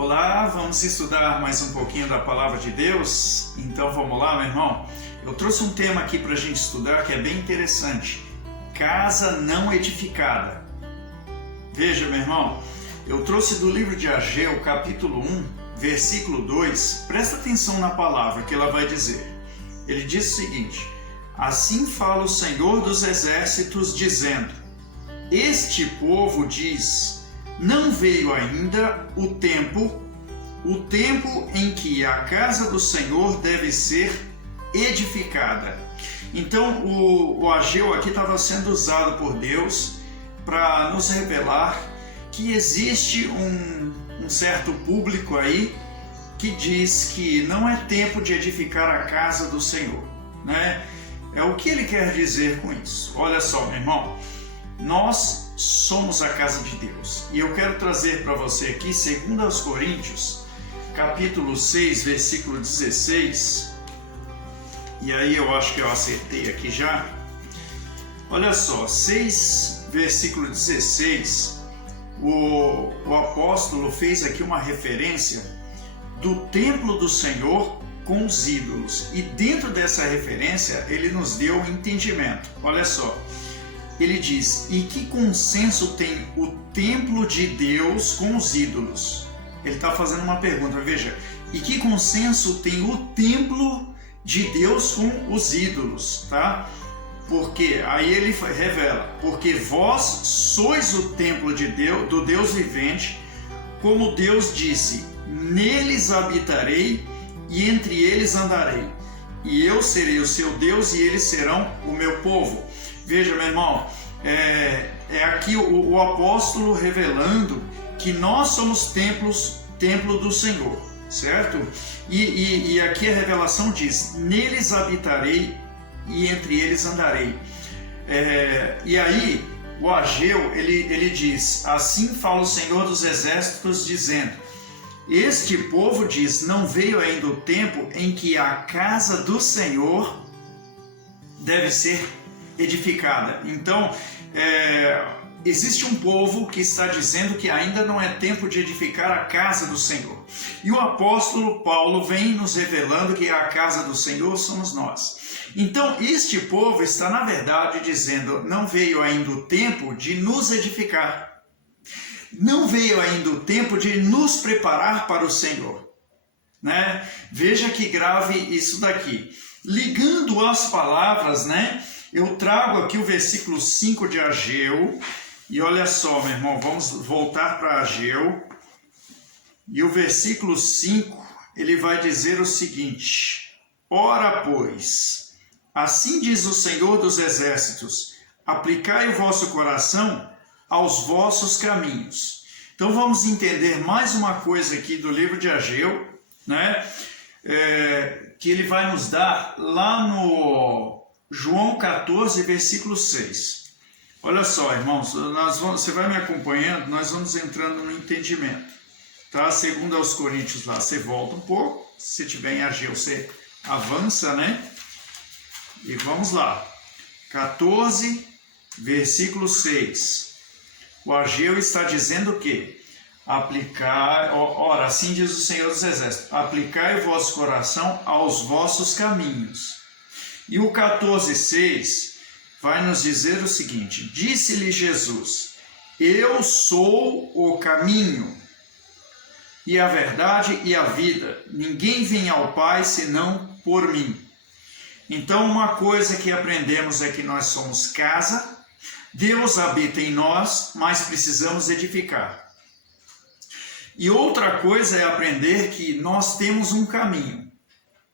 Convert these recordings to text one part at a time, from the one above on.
Olá, vamos estudar mais um pouquinho da Palavra de Deus? Então vamos lá, meu irmão? Eu trouxe um tema aqui para a gente estudar que é bem interessante. Casa não edificada. Veja, meu irmão, eu trouxe do livro de Ageu, capítulo 1, versículo 2. Presta atenção na palavra que ela vai dizer. Ele diz o seguinte: assim fala o Senhor dos Exércitos, dizendo: este povo diz, não veio ainda o tempo em que a casa do Senhor deve ser edificada. Então o Ageu aqui estava sendo usado por Deus para nos revelar que existe um certo público aí que diz que não é tempo de edificar a casa do Senhor, né? É o que ele quer dizer com isso. Olha só, meu irmão, nós somos a casa de Deus. E eu quero trazer para você aqui 2 Coríntios, capítulo 6, versículo 16. E aí eu acho que eu acertei aqui já. Olha só, 6, versículo 16. O apóstolo fez aqui uma referência do templo do Senhor com os ídolos. E dentro dessa referência, ele nos deu um entendimento. Olha só. Ele diz: e que consenso tem o templo de Deus com os ídolos? Ele está fazendo uma pergunta, veja. E que consenso tem o templo de Deus com os ídolos, tá? Porque, aí ele revela, porque vós sois o templo de Deus, do Deus vivente, como Deus disse, neles habitarei e entre eles andarei, e eu serei o seu Deus e eles serão o meu povo. Veja, meu irmão, é aqui o apóstolo revelando que nós somos templo do Senhor, certo? E aqui a revelação diz, neles habitarei e entre eles andarei. E aí o Ageu, ele diz, assim fala o Senhor dos Exércitos, dizendo, este povo diz, não veio ainda o tempo em que a casa do Senhor deve ser edificada. Então, existe um povo que está dizendo que ainda não é tempo de edificar a casa do Senhor. E o apóstolo Paulo vem nos revelando que a casa do Senhor somos nós. Então, este povo está, na verdade, dizendo, não veio ainda o tempo de nos edificar. Não veio ainda o tempo de nos preparar para o Senhor, né? Veja que grave isso daqui. Ligando as palavras, né? Eu trago aqui o versículo 5 de Ageu. E olha só, meu irmão, vamos voltar para Ageu. E o versículo 5, ele vai dizer o seguinte: ora, pois, assim diz o Senhor dos Exércitos, aplicai o vosso coração aos vossos caminhos. Então vamos entender mais uma coisa aqui do livro de Ageu, né? Que ele vai nos dar lá no João 14, versículo 6. Olha só, irmãos, você vai me acompanhando, nós vamos entrando no entendimento. Tá? Segundo aos Coríntios lá, você volta um pouco, se tiver em Ageu, você avança, né? E vamos lá. 14, versículo 6. O Ageu está dizendo o quê? Ora, assim diz o Senhor dos Exércitos, aplicai o vosso coração aos vossos caminhos. E o 14,6 vai nos dizer o seguinte, disse-lhe Jesus, eu sou o caminho, e a verdade e a vida, ninguém vem ao Pai senão por mim. Então uma coisa que aprendemos é que nós somos casa, Deus habita em nós, mas precisamos edificar. E outra coisa é aprender que nós temos um caminho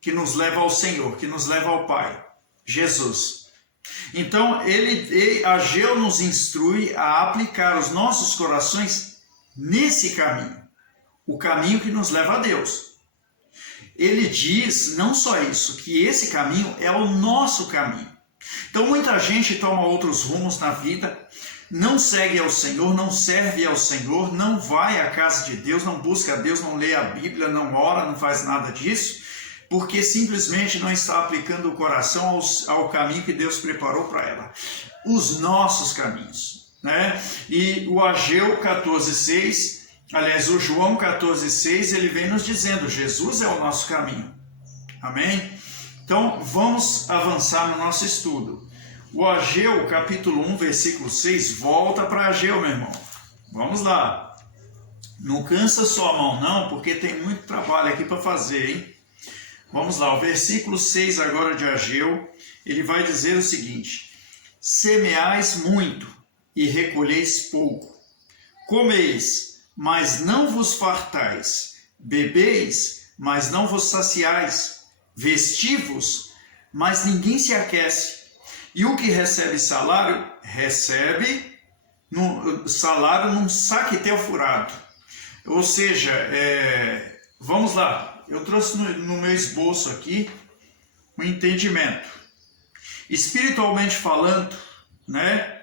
que nos leva ao Senhor, que nos leva ao Pai, Jesus. Então, Ageu nos instrui a aplicar os nossos corações nesse caminho, o caminho que nos leva a Deus. Ele diz, não só isso, que esse caminho é o nosso caminho. Então muita gente toma outros rumos na vida, não segue ao Senhor, não serve ao Senhor, não vai à casa de Deus, não busca a Deus, não lê a Bíblia, não ora, não faz nada disso, porque simplesmente não está aplicando o coração ao caminho que Deus preparou para ela. Os nossos caminhos, né? E o Ageu 14,6 Aliás, o João 14,6, ele vem nos dizendo, Jesus é o nosso caminho. Amém? Então, vamos avançar no nosso estudo. O Ageu, capítulo 1, versículo 6, volta para Ageu, meu irmão. Vamos lá. Não cansa sua mão, não, porque tem muito trabalho aqui para fazer, hein? Vamos lá, o versículo 6 agora de Ageu, ele vai dizer o seguinte: semeais muito e recolheis pouco. Comeis, mas não vos fartais. Bebeis, mas não vos saciais. Vestivos, mas ninguém se aquece. E o que recebe salário, recebe salário num saquetel furado. Ou seja, vamos lá, eu trouxe no meu esboço aqui um entendimento. Espiritualmente falando, né?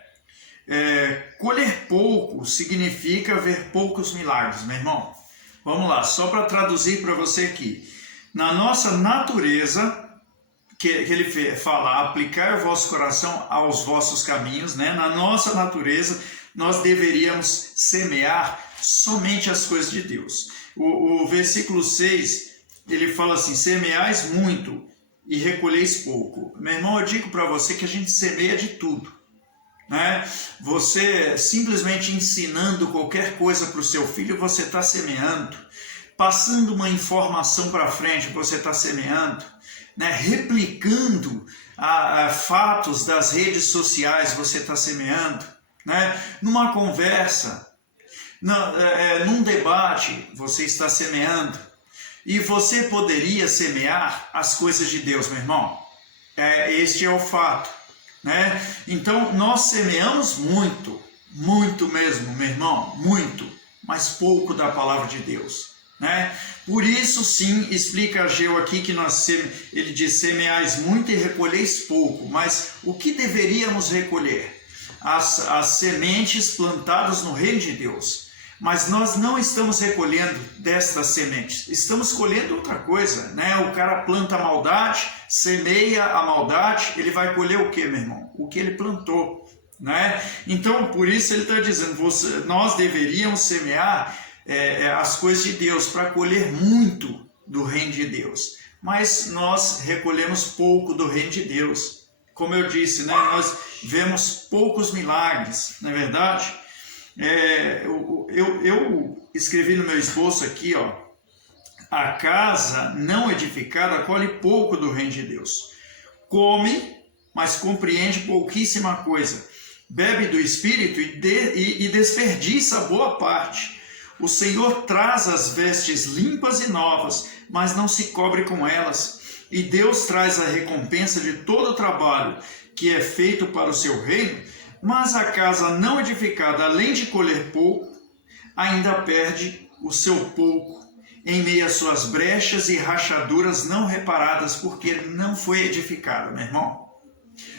Colher pouco significa ver poucos milagres, meu irmão. Vamos lá, só para traduzir para você aqui. Na nossa natureza, que ele fala, aplicar o vosso coração aos vossos caminhos, né? Na nossa natureza, nós deveríamos semear somente as coisas de Deus. O versículo 6, ele fala assim, semeais muito e recolheis pouco. Meu irmão, eu digo para você que a gente semeia de tudo, né? Você simplesmente ensinando qualquer coisa para o seu filho, você está semeando. Passando uma informação para frente, você está semeando. Né? Replicando fatos das redes sociais, você está semeando. Né? Numa conversa, num debate, você está semeando. E você poderia semear as coisas de Deus, meu irmão. Este é o fato. Né? Então, nós semeamos muito, muito mesmo, meu irmão, muito, mas pouco da palavra de Deus. Né? Por isso, sim, explica Ageu aqui que ele diz, semeais muito e recolheis pouco. Mas o que deveríamos recolher? As sementes plantadas no reino de Deus. Mas nós não estamos recolhendo destas sementes, estamos colhendo outra coisa, né? O cara planta a maldade, semeia a maldade, ele vai colher o que, meu irmão? O que ele plantou, né? Então, por isso ele está dizendo, nós deveríamos semear as coisas de Deus para colher muito do reino de Deus, mas nós recolhemos pouco do reino de Deus. Como eu disse, né? Nós vemos poucos milagres, não é verdade? Eu escrevi no meu esboço aqui, ó, a casa não edificada colhe pouco do reino de Deus. Come, mas compreende pouquíssima coisa. Bebe do Espírito e desperdiça boa parte. O Senhor traz as vestes limpas e novas, mas não se cobre com elas. E Deus traz a recompensa de todo o trabalho que é feito para o seu reino. Mas a casa não edificada, além de colher pouco, ainda perde o seu pouco em meio às suas brechas e rachaduras não reparadas, porque não foi edificada, meu irmão.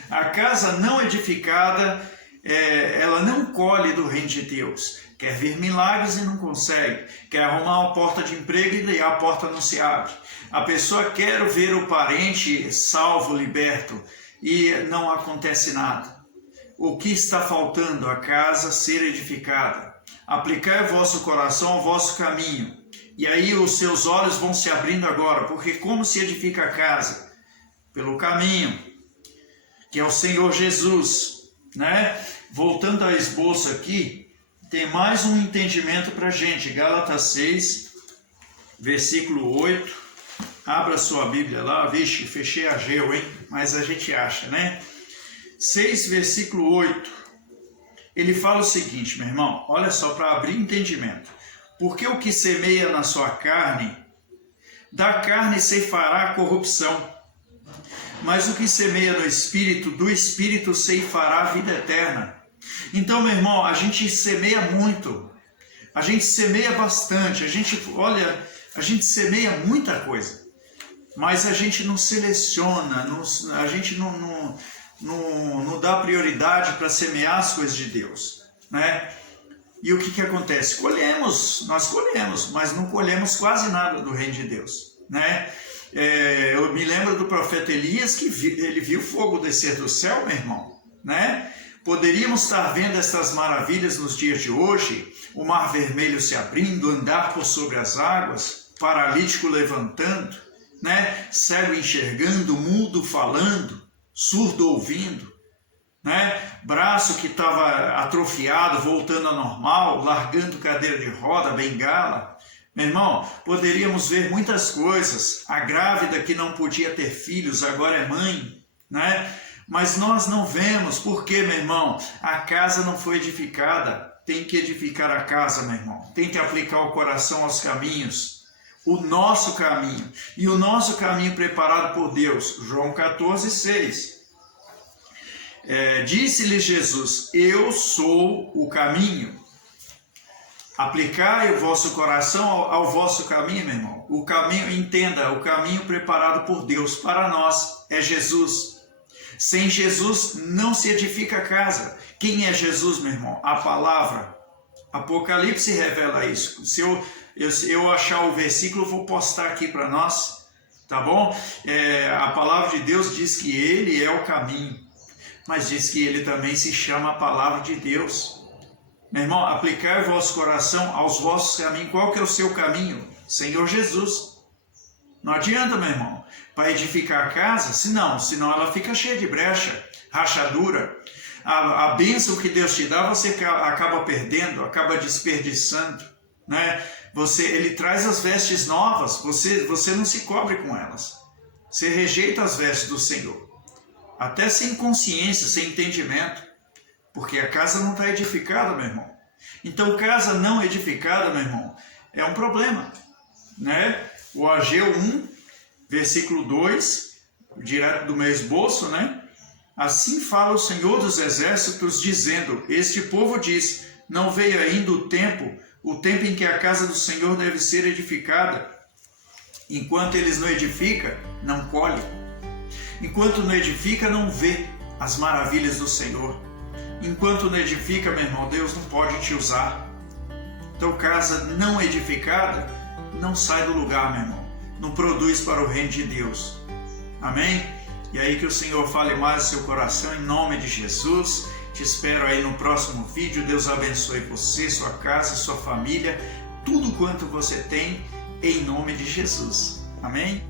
A casa não edificada, ela não colhe do reino de Deus. Quer ver milagres e não consegue. Quer arrumar uma porta de emprego e a porta não se abre. A pessoa quer ver o parente salvo, liberto, e não acontece nada. O que está faltando? A casa ser edificada. Aplicai o vosso coração ao vosso caminho. E aí os seus olhos vão se abrindo agora, porque como se edifica a casa? Pelo caminho, que é o Senhor Jesus, né? Voltando ao esboço aqui, tem mais um entendimento para a gente. Gálatas 6, versículo 8. Abra sua Bíblia lá. Vixe, fechei Ageu, hein? Mas a gente acha, né? 6, versículo 8. Ele fala o seguinte, meu irmão. Olha só, para abrir entendimento. Porque o que semeia na sua carne, da carne ceifará a corrupção. Mas o que semeia no Espírito, do Espírito ceifará a vida eterna. Então, meu irmão, a gente semeia muito, a gente semeia bastante, a gente semeia muita coisa, mas a gente não seleciona, a gente não dá prioridade para semear as coisas de Deus, né? E o que acontece? Nós colhemos, mas não colhemos quase nada do reino de Deus, né? Eu me lembro do profeta Elias, que ele viu fogo descer do céu, meu irmão, né? Poderíamos estar vendo estas maravilhas nos dias de hoje, o mar vermelho se abrindo, andar por sobre as águas, paralítico levantando, né? Cego enxergando, mudo falando, surdo ouvindo, né? Braço que estava atrofiado, voltando ao normal, largando cadeira de roda, bengala. Meu irmão, poderíamos ver muitas coisas. A grávida que não podia ter filhos, agora é mãe, né? Mas nós não vemos, porque, meu irmão, a casa não foi edificada. Tem que edificar a casa, meu irmão. Tem que aplicar o coração aos caminhos. O nosso caminho. E o nosso caminho preparado por Deus. João 14:6. Disse-lhe Jesus, eu sou o caminho. Aplicai o vosso coração ao vosso caminho, meu irmão. O caminho, entenda, o caminho preparado por Deus para nós é Jesus. Sem Jesus não se edifica a casa. Quem é Jesus, meu irmão? A palavra. Apocalipse revela isso. Se eu achar o versículo, eu vou postar aqui para nós, tá bom? A palavra de Deus diz que Ele é o caminho, mas diz que Ele também se chama a palavra de Deus. Meu irmão, aplicai o vosso coração aos vossos caminhos. Qual que é o seu caminho? Senhor Jesus. Não adianta, meu irmão, para edificar a casa, senão ela fica cheia de brecha, rachadura. A bênção que Deus te dá, você acaba perdendo, acaba desperdiçando, né? Ele traz as vestes novas, você não se cobre com elas. Você rejeita as vestes do Senhor, até sem consciência, sem entendimento, porque a casa não está edificada, meu irmão. Então, casa não edificada, meu irmão, é um problema, né? O Ageu 1, versículo 2, direto do meu esboço, né? Assim fala o Senhor dos Exércitos, dizendo, este povo diz, não veio ainda o tempo em que a casa do Senhor deve ser edificada. Enquanto eles não edificam, não colhe. Enquanto não edifica, não vê as maravilhas do Senhor. Enquanto não edifica, meu irmão, Deus não pode te usar. Então, casa não edificada, não sai do lugar, meu irmão. Não produz para o reino de Deus. Amém? E aí que o Senhor fale mais no seu coração, em nome de Jesus. Te espero aí no próximo vídeo. Deus abençoe você, sua casa, sua família, tudo quanto você tem, em nome de Jesus. Amém?